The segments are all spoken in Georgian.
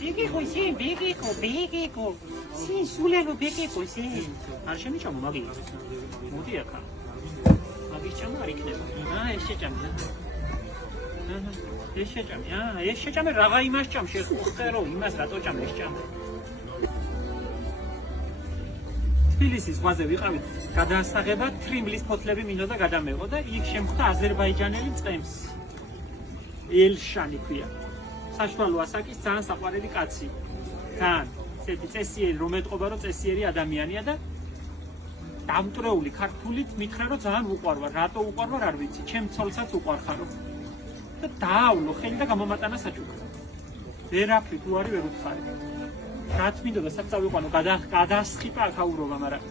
ბიგიკო ისი ბიგიკო სულელო ბიგიკო ისი არ შემიჩამო მაგი მოდი აქა მაგი ჩამო არ იქნება ეს შეჭამია ეს შეჭამე რაღა იმას ჭამ შეხუხერო იმას რატო ჭამ ეს ჭამ თბილისის ზღვაზე ვიყავით გადაასაღებად თრიმლის ფოთლები მინოდა გადამეღო და იქ შემხვდა აზერბაიჯანელი წემს ელშანი ქვია საშუალო ასაკის ძალიან საყვარელი კაცი თან ესეთი წესიერი რომ ეტყობა რომ წესიერი ადამიანია და დამტრეული ქართულით მითხრა რომ ძალიან უყვარვა რატო უყვარვა არ ვიცი ჩემ ცოლსაც უყვარხარო და დაავლო ხელი და გამომატანა საჭუქრა ვერაფრით უარი ვერ უთხარი რაც მინდოდა სად წავიყვანო გადასხიპა აქაურობა მაგრამ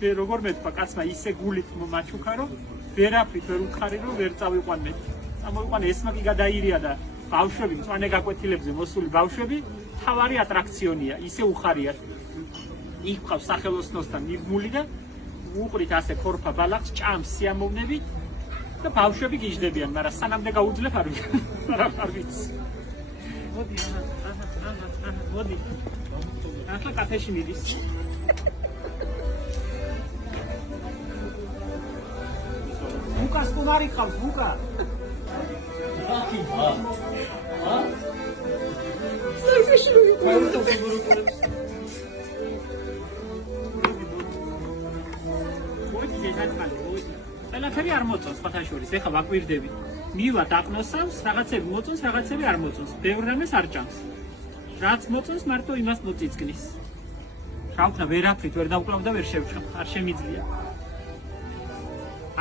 მე როგორ მეთქვა კაცმა ისე გულით მომაჩუქა რომ ვერაფრით ვერ უთხარი რომ ვერ წავიყვანე წამოვიყვანე ეს მაგი გადაირია და ბავშვები მწვანე გაკვეთილებზე მოსული ბავშვები თავარი ატრაქციონია ისე უხარიათ იქ ყავს სახელოსნოსთან მიბმული და უყრით ასე ქორფა ბალახს ჭამს სიამოვნებით და ბავშვები გიждდებიან მაგრამ სანამდე გაუძლებ არ ვიცი მოდი ახლა კაფეში მიდის ლუკას კუმარი ყავს ლუკა ყველაფერი არ მოწონს ხათაშორის ეხლა ვაკვირდები მივად აკნოსავს რაღაცები მოწონს რაღაცები არ მოწონს ბევრ რამეს არ ჭამს რაც მოწონს მარტო იმას მოწიწკნის რა ვქნა ვერაფრით ვერ დავკლავ და ვერ შევჭამ არ შემიძლია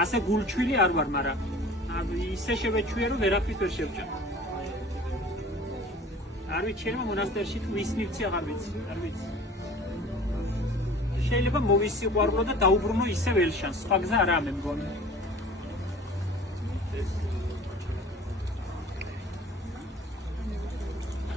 ასე გულჩვილი არ ვარ მაგრამ ისე შევეჩვიე რომ ვერაფრით ვერ შევჭამ არ ვიცი შეიძლება მონასტერში თუ ის მივცი აღარ ვიცი არ ვიცი შეიძლება მოვისიყვარულო და დაუბრუნო ისე ველშანს სხვა გზა არაა მე მგონი